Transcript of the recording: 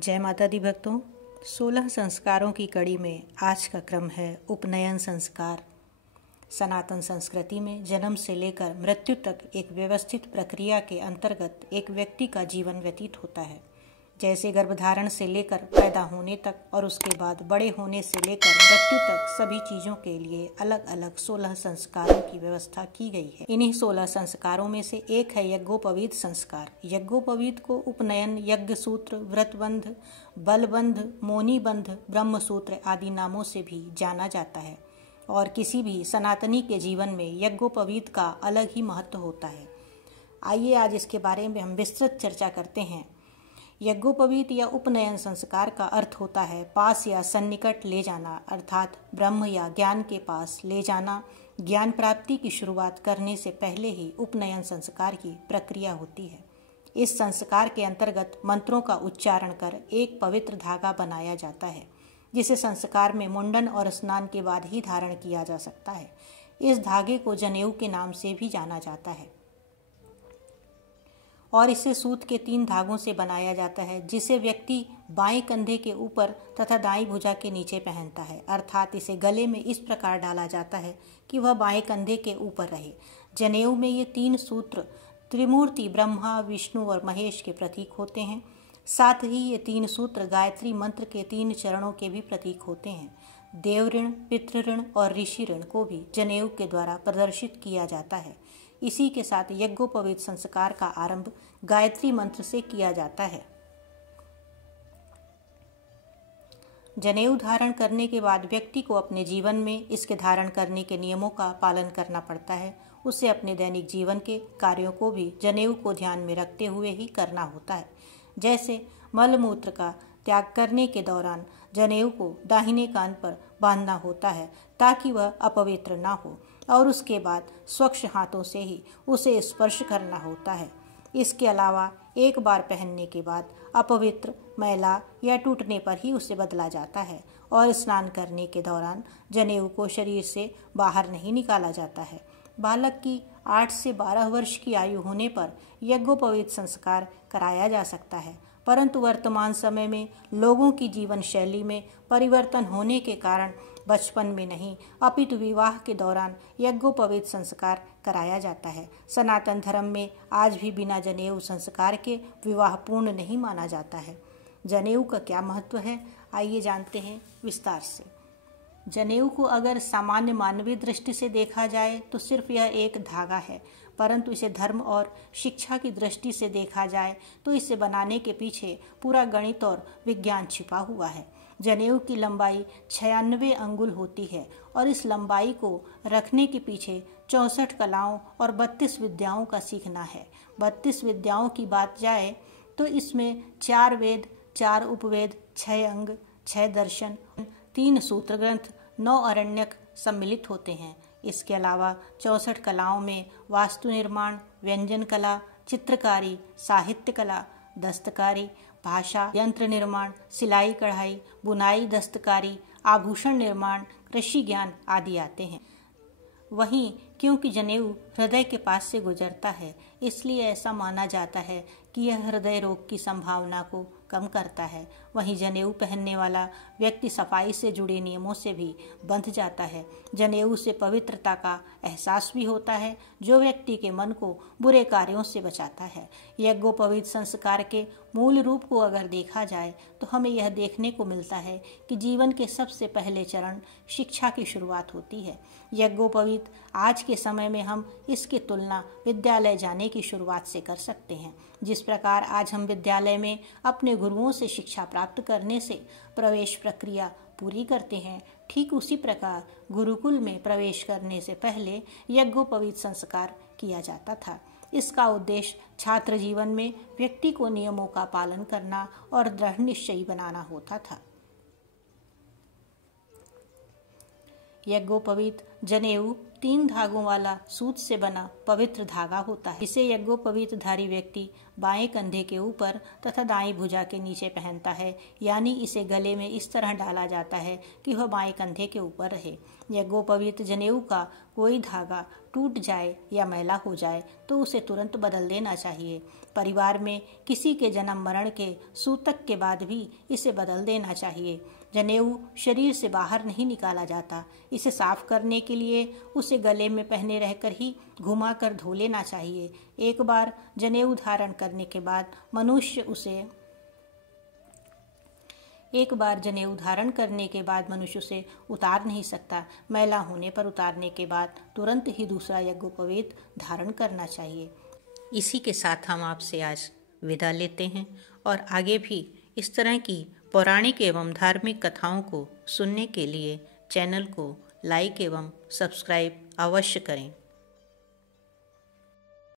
जय माता दी भक्तों। 16 संस्कारों की कड़ी में आज का क्रम है उपनयन संस्कार। सनातन संस्कृति में जन्म से लेकर मृत्यु तक एक व्यवस्थित प्रक्रिया के अंतर्गत एक व्यक्ति का जीवन व्यतीत होता है। जैसे गर्भधारण से लेकर पैदा होने तक और उसके बाद बड़े होने से लेकर मृत्यु तक सभी चीज़ों के लिए अलग अलग 16 संस्कारों की व्यवस्था की गई है। इन्हीं 16 संस्कारों में से एक है यज्ञोपवीत संस्कार। यज्ञोपवीत को उपनयन, यज्ञ सूत्र, व्रतबंध, बलबंध, मोनीबंध, ब्रह्मसूत्र आदि नामों से भी जाना जाता है। और किसी भी सनातनी के जीवन में यज्ञोपवीत का अलग ही महत्व होता है। आइए आज इसके बारे में हम विस्तृत चर्चा करते हैं। यज्ञोपवीत या उपनयन संस्कार का अर्थ होता है पास या सन्निकट ले जाना, अर्थात ब्रह्म या ज्ञान के पास ले जाना। ज्ञान प्राप्ति की शुरुआत करने से पहले ही उपनयन संस्कार की प्रक्रिया होती है। इस संस्कार के अंतर्गत मंत्रों का उच्चारण कर एक पवित्र धागा बनाया जाता है, जिसे संस्कार में मुंडन और स्नान के बाद ही धारण किया जा सकता है। इस धागे को जनेऊ के नाम से भी जाना जाता है और इसे सूत के 3 धागों से बनाया जाता है, जिसे व्यक्ति बाएं कंधे के ऊपर तथा दाईं भुजा के नीचे पहनता है। अर्थात इसे गले में इस प्रकार डाला जाता है कि वह बाएं कंधे के ऊपर रहे। जनेऊ में ये 3 सूत्र त्रिमूर्ति ब्रह्मा, विष्णु और महेश के प्रतीक होते हैं। साथ ही ये 3 सूत्र गायत्री मंत्र के 3 चरणों के भी प्रतीक होते हैं। देव ऋण, पितृ ऋण और ऋषि ऋण को भी जनेऊ के द्वारा प्रदर्शित किया जाता है। इसी के साथ यज्ञोपवीत संस्कार का आरंभ गायत्री मंत्र से किया जाता है। जनेऊ धारण करने के बाद व्यक्ति को अपने जीवन में इसके धारण करने के नियमों का पालन करना पड़ता है। उसे अपने दैनिक जीवन के कार्यों को भी जनेऊ को ध्यान में रखते हुए ही करना होता है। जैसे मलमूत्र का त्याग करने के दौरान जनेऊ को दाहिने कान पर बांधना होता है ताकि वह अपवित्र ना हो, और उसके बाद स्वच्छ हाथों से ही उसे स्पर्श करना होता है। इसके अलावा एक बार पहनने के बाद अपवित्र, मैला या टूटने पर ही उसे बदला जाता है और स्नान करने के दौरान जनेऊ को शरीर से बाहर नहीं निकाला जाता है। बालक की 8 से 12 वर्ष की आयु होने पर यज्ञोपवीत संस्कार कराया जा सकता है, परंतु वर्तमान समय में लोगों की जीवन शैली में परिवर्तन होने के कारण बचपन में नहीं अपितु विवाह के दौरान यज्ञोपवीत संस्कार कराया जाता है। सनातन धर्म में आज भी बिना जनेऊ संस्कार के विवाह पूर्ण नहीं माना जाता है। जनेऊ का क्या महत्व है, आइए जानते हैं विस्तार से। जनेऊ को अगर सामान्य मानवीय दृष्टि से देखा जाए तो सिर्फ यह एक धागा है, परंतु इसे धर्म और शिक्षा की दृष्टि से देखा जाए तो इसे बनाने के पीछे पूरा गणित और विज्ञान छिपा हुआ है। जनेऊ की लंबाई 96 अंगुल होती है और इस लंबाई को रखने के पीछे 64 कलाओं और 32 विद्याओं का सीखना है। 32 विद्याओं की बात जाए तो इसमें 4 वेद, 4 उपवेद, 6 अंग, 6 दर्शन, 3 सूत्र ग्रंथ, 9 अरण्यक सम्मिलित होते हैं। इसके अलावा 64 कलाओं में वास्तु निर्माण, व्यंजन कला, चित्रकारी, साहित्य कला, दस्तकारी, भाषा, यंत्र निर्माण, सिलाई कढ़ाई, बुनाई, दस्तकारी, आभूषण निर्माण, कृषि ज्ञान आदि आते हैं। वहीं क्योंकि जनेऊ हृदय के पास से गुजरता है, इसलिए ऐसा माना जाता है कि यह हृदय रोग की संभावना को कम करता है। वहीं जनेऊ पहनने वाला व्यक्ति सफाई से जुड़े नियमों से भी बंध जाता है। जनेऊ से पवित्रता का एहसास भी होता है, जो व्यक्ति के मन को बुरे कार्यों से बचाता है। यज्ञोपवीत संस्कार के मूल रूप को अगर देखा जाए तो हमें यह देखने को मिलता है कि जीवन के सबसे पहले चरण शिक्षा की शुरुआत होती है। यज्ञोपवीत आज के समय में हम इसकी तुलना विद्यालय जाने की शुरुआत से कर सकते हैं। जिस प्रकार आज हम विद्यालय में अपने गुरुओं से शिक्षा प्राप्त करने से प्रवेश प्रक्रिया पूरी करते हैं, ठीक उसी प्रकार गुरुकुल में प्रवेश करने से पहले यज्ञोपवीत संस्कार किया जाता था। इसका उद्देश्य छात्र जीवन में व्यक्ति को नियमों का पालन करना और दृढ़ निश्चयी बनाना होता था। यज्ञोपवीत जनेऊ 3 धागों वाला सूत से बना पवित्र धागा होता है। इसे यज्ञोपवीत धारी व्यक्ति बाएं कंधे के ऊपर तथा दाएं भुजा के नीचे पहनता है, यानी इसे गले में इस तरह डाला जाता है कि वह बाएं कंधे के ऊपर रहे। यज्ञोपवीत जनेऊ का कोई धागा टूट जाए या मैला हो जाए तो उसे तुरंत बदल देना चाहिए। परिवार में किसी के जन्म मरण के सूतक के बाद भी इसे बदल देना चाहिए। जनेऊ शरीर से बाहर नहीं निकाला जाता। इसे साफ करने के लिए उसे गले में पहने रहकर ही घुमाकर धो लेना चाहिए। एक बार जनेऊ धारण करने के बाद मनुष्य उसे उतार नहीं सकता। मैला होने पर उतारने के बाद तुरंत ही दूसरा यज्ञोपवीत धारण करना चाहिए। इसी के साथ हम आपसे आज विदा लेते हैं और आगे भी इस तरह की पौराणिक एवं धार्मिक कथाओं को सुनने के लिए चैनल को लाइक एवं सब्सक्राइब अवश्य करें।